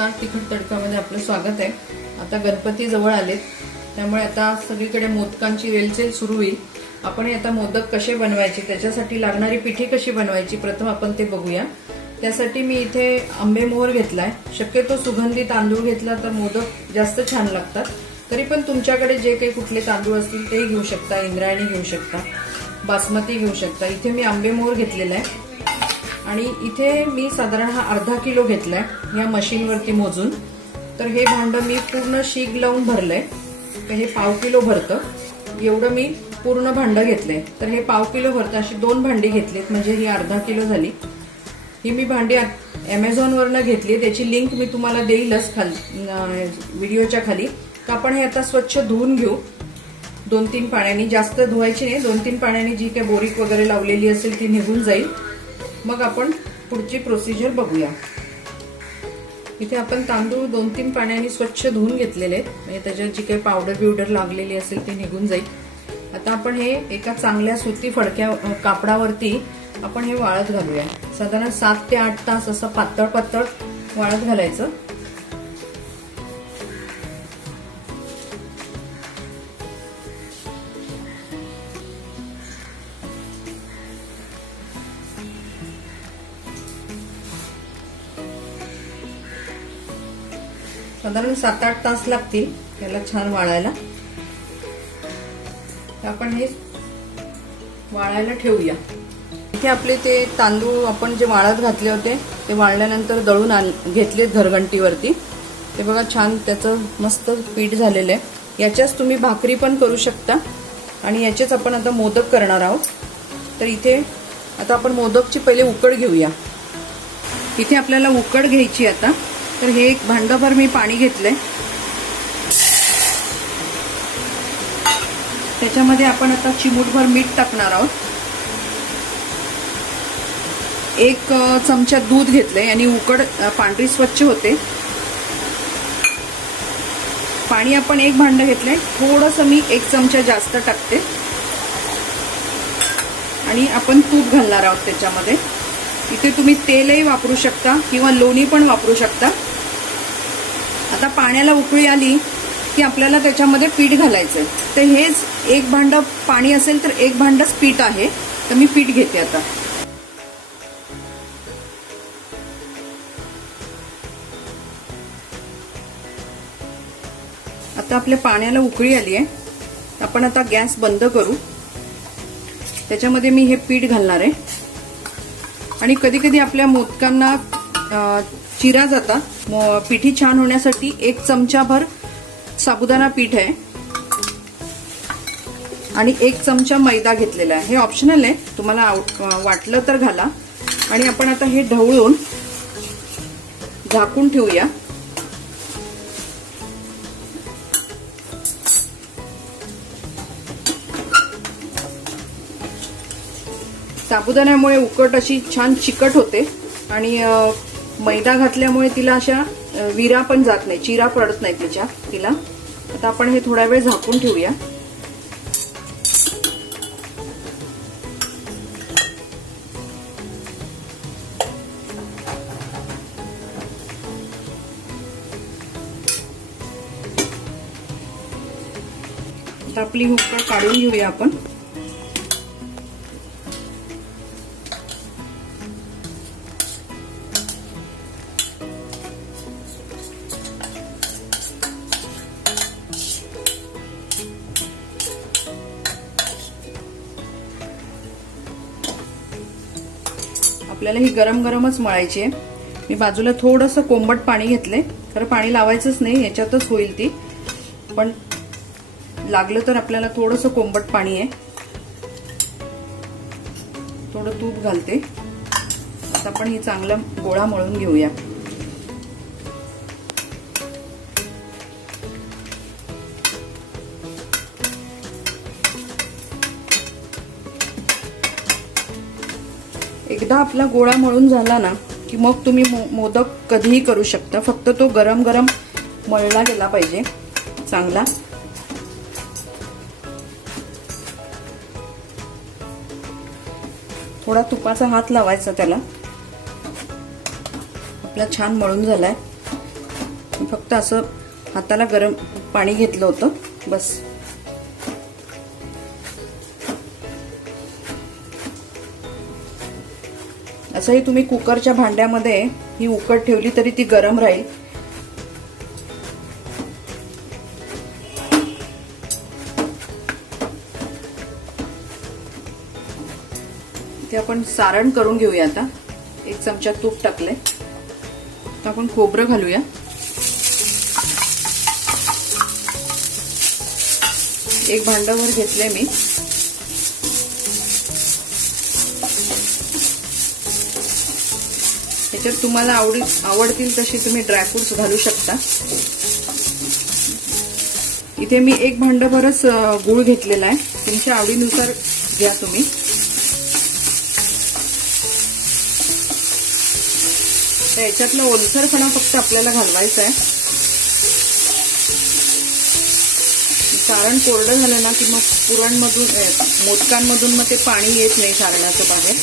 नमस्कार, तिखट तडकामध्ये आपलं स्वागत आहे। आता गणपती जवळ आलेत, त्यामुळे आता सगळीकडे मोदकांची रेलचेल सुरू होईल। आपण आता मोदक कसे बनवायचे, त्याच्यासाठी लागणारी पिठी कशी बनवायची प्रथम आपण ते बघूया। त्यासाठी मी इथे आंबे मोहर घेतलाय। शक्यतो सुगंधी तांदूळ घेतला तर मोदक जास्त छान लागतात। तरी पण तुमच्याकडे जे काही कुठले तांदूळ असतील ते घेऊ शकता, इंद्रायणी घेऊ शकता, बासमती घेऊ शकता। इथे मी आंबे मोहर घेतलेला आहे आणि इथे मी साधारण हा अर्धा किलो घेतलाय या मशीनवरती मोजून। तर हे भांड मी पूर्ण शीग लावून भरलंय, तर हे पाव किलो भरतं एवढं मी पूर्ण भांड घेतलंय। तर हे पाव किलो भरतं, अशी 2 भांडी घेतलीत म्हणजे ही अर्धा किलो झाली। ही मी भांडी Amazon वरनं घेतली, त्याची लिंक मी तुम्हाला देईलच खाली व्हिडिओच्या खाली। तर आपण हे आता स्वच्छ धुवून घेऊ 2-3 पाण्याने, जास्त धुवायची नाही, 2-3 पाण्याने जी काही बोरीक वगैरे लावलेली असेल ती निघून जाईल। मग आपण पुढची प्रोसिजर बघूया। इथे आपण तांदूळ 2-3 पाण्याने स्वच्छ धुवून घेतलेले आहेत, म्हणजे त्याच्यात जी काही पावडर लागलेली असेल ती निघून जाईल। आता आपण हे एका चांगल्या सुती फडक्या कापडावरती आपण हे वाळत घालूया। साधारण 7 ते 8 तास असं पातळ पातळ वाळत घालायचं। साधारण 7-8 तास लागतील याला छान वाळायला। आपण हे वाळायला ठेवूया। इथे आपले ते तांदूळ आपण जे वाळत घातले होते ते वाळल्यानंतर दळून घेतले घरघंटीवरती। ते बघा छान त्याचं मस्त पीठ झालेलं आहे। याच्याच तुम्ही भाकरी पण करू शकता आणि याचेच आपण आता मोदक करणार आहोत। तर इथे आता आपण मोदकची पहिले उकड घेऊया। इथे आपल्याला उकड घ्यायची आता। तर हे एक भांडभर मी पाणी घेतलंय, त्याच्यामध्ये आपण आता चिमूटभर मीठ टाकणार आहोत। 1 चमचा दूध घेतलंय आणि उकड पांढरी स्वच्छ होते। पाणी आपण 1 भांड घेतलंय, थोडंसं मी 1 चमचा जास्त टाकते आणि आपण तूप घालणार आहोत त्याच्यामध्ये। इथे तुम्ही तेलही वापरू शकता किंवा लोणी पण वापरू शकता। आता पाण्याला उकळी आली की आपल्याला त्याच्यामध्ये पीठ घालायचंय। तर हेच 1 भांड पाणी असेल तर 1 भांडच पीठ आहे, तर मी पीठ घेते आता। आता आपल्या पाण्याला उकळी आली आहे, आपण आता गॅस बंद करू। त्याच्यामध्ये मी हे पीठ घालणार आहे आणि कधी कधी आपल्या मोदकांना चिरा जातात। पिठी छान होण्यासाठी 1 चमचाभर साबुदाणा पीठ आहे आणि 1 चमचा मैदा घेतलेला आहे। हे ऑप्शनल आहे, तुम्हाला वाटलं तर घाला। आणि आपण आता हे ढवळून झाकून ठेवूया। साबुदाण्यामुळे उकड अशी छान चिकट होते आणि मैदा घातल्यामुळे तिला अशा विरा पण जात नाही, चिरा पडत नाही तिला। आता आपण हे थोडा वेळ झाकून ठेवूया। आता आपली उकड काढून घेऊया आपण। आपल्याला ही गरम गरमच मळायची आहे। मी बाजूला थोडंसं कोंबट पाणी घेतलंय, खरं पाणी लावायचंच नाही, याच्यातच होईल ती, पण लागलं तर आपल्याला थोडंसं कोंबट पाणी आहे। थोडं तूप घालते। आता आपण ही चांगला गोळा मळून घेऊया। एकदा आपला गोळा मळून झाला ना की मग तुम्ही मोदक कधीही करू शकता, फक्त तो गरम गरम मळला गेला पाहिजे चांगला। थोडा तुपाचा हात लावायचा त्याला। आपला छान मळून झालाय। फक्त असं हाताला गरम पाणी घेतलं होतं बस. असंही तुम्ही कुकरच्या भांड्यामध्ये ही उकड ठेवली तरी ती गरम राहील. ते आपण सारण करून घेऊया. आता 1 चमचा तूप टाकले. आता आपण खोबरं घालूया. एक भांडभर घेतले मी. त्याच्यात तुम्हाला आवडतील तशी तुम्ही ड्रायफ्रुट्स घालू शकता. इथे मी 1 भांडभरच गूळ घेतलेला आहे. तुमच्या आवडीनुसार घ्या तुम्ही. याच्यातलं ओलसरपणा फक्त आपल्याला घालवायचा आहे. सारण कोरडं झालं ना की मग पुरणमधून मोदकांमधून मग ते पाणी येत नाही सारणाचं बाहेर.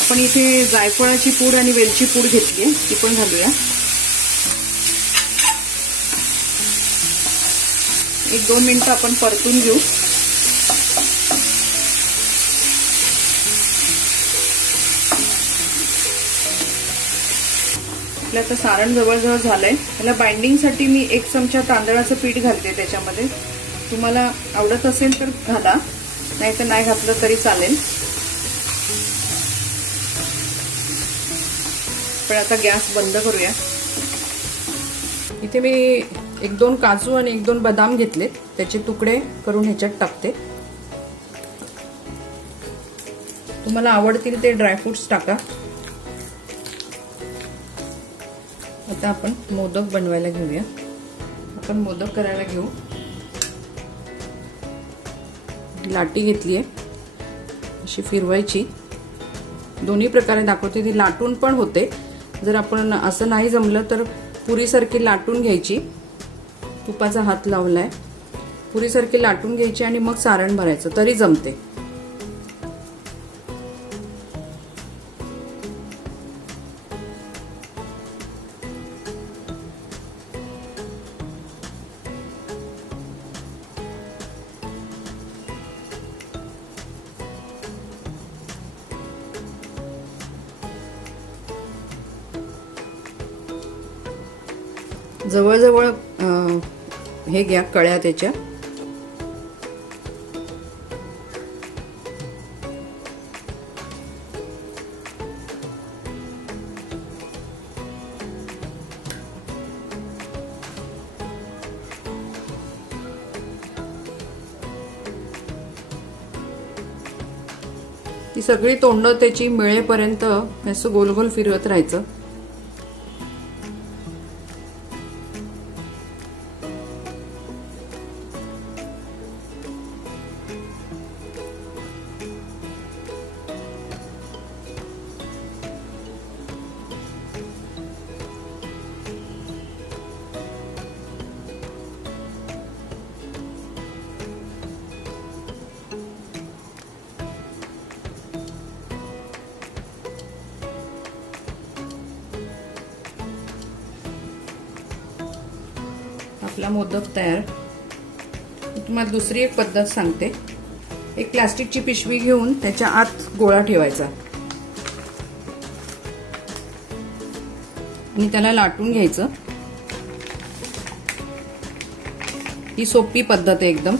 आपण इथे जायफळाची पूड आणि वेलची पूड घेतली आहे, ती पण घालूया. 1-2 मिनिटं आपण परतून घेऊ. आपलं आता सारण जवळजवळ झालंय. त्याला बाइंडिंगसाठी मी 1 चमचा तांदळाचं पीठ घालते त्याच्यामध्ये. तुम्हाला आवडत असेल तर घाला, नाही तर नाही घातलं तरी चालेल. पण आता गॅस बंद करूया. इथे मी 1-2 काजू आणि 1-2 बदाम घेतले, त्याचे तुकडे करून ह्याच्यात टाकते. तुम्हाला आवडतील ते ड्रायफ्रुट्स टाका. आता आपण मोदक बनवायला घेऊया. आपण मोदक करायला घेऊ. लाटी घेतली आहे, अशी फिरवायची. दोन्ही प्रकारे दाखवते. ती लाटून पण होते. जर आपण असं नाही जमलं तर पुरीसारखी लाटून घ्यायची. तुपाचा हात लावलाय. पुरीसारखी लाटून घ्यायची आणि मग सारण भरायचं तरी जमते. जवळजवळ हे घ्या कळ्या त्याच्या. ती सगळी तोंड त्याची मिळेपर्यंत असं गोल गोल फिरवत राहायचं. आपला मोदक तयार. तुम्हाला दुसरी एक पद्धत सांगते. एक प्लास्टिकची पिशवी घेऊन त्याच्या आत गोळा ठेवायचा आणि त्याला लाटून घ्यायचं. ही सोपी पद्धत आहे एकदम.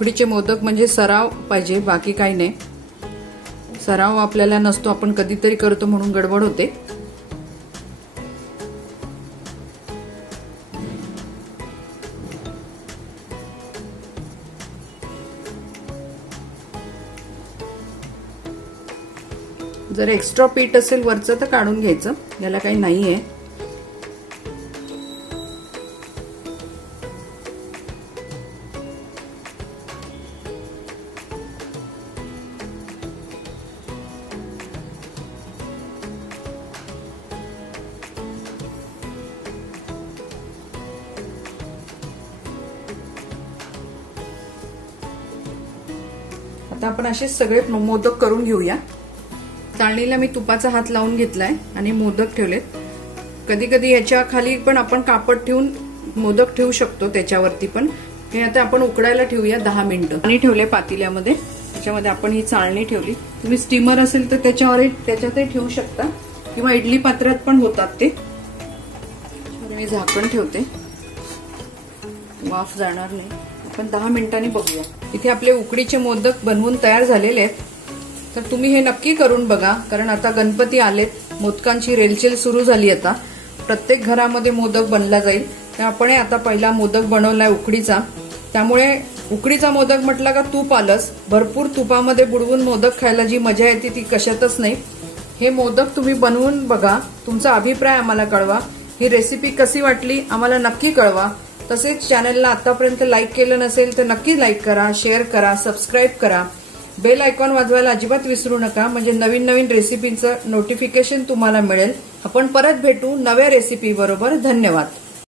उकडीचे मोदक म्हणजे सराव पाहिजे, बाकी काही नाही. सराव आपल्याला नसतो, आपण कधीतरी करतो म्हणून गडबड होते. जर एक्स्ट्रा पीठ असेल वरचं तर काढून घ्यायचं, याला काही नाहीये. आता आपण असे सगळे मोदक करून घेऊया. चाळणीला मी तुपाचा हात लावून घेतलाय आणि मोदक ठेवलेत. कधी कधी याच्या खाली पण आपण कापड ठेवून मोदक ठेवू शकतो, त्याच्यावरती पण. हे आता आपण उकडायला ठेवूया 10 मिनिटं. पाणी ठेवले पातेल्यामध्ये, त्याच्यामध्ये आपण ही चाळणी ठेवली. तुम्ही स्टीमर असेल तर त्याच्यातही ठेवू शकता किंवा इडली पात्रात पण होतात ते. मी झाकण ठेवते, वाफ जाणार नाही. आपण 10 मिनिटांनी बघूया. इथे आपले उकडीचे मोदक बनवून तयार झालेले आहेत. तर तुम्ही हे नक्की करून बघा, कारण आता गणपती आलेत, मोदकांची रेलचेल सुरू झाली. आता प्रत्येक घरामध्ये मोदक बनला जाईल. तर आपण आता पहिला मोदक बनवलाय उकडीचा, त्यामुळे उकडीचा मोदक म्हटला का तूप आलंच. भरपूर तुपामध्ये बुडवून मोदक खायला जी मजा येते ती कशातच नाही. हे मोदक तुम्ही बनवून बघा, तुमचा अभिप्राय आम्हाला कळवा. ही रेसिपी कशी वाटली आम्हाला नक्की कळवा. तसेच चॅनलला आतापर्यंत लाईक केलं नसेल तर नक्की लाईक करा, शेअर करा, सबस्क्राईब करा. बेल आयकॉन वाजवायला अजिबात विसरू नका, म्हणजे नवीन नवीन रेसिपींचं नोटिफिकेशन तुम्हाला मिळेल. आपण परत भेटू नव्या रेसिपी बरोबर. धन्यवाद.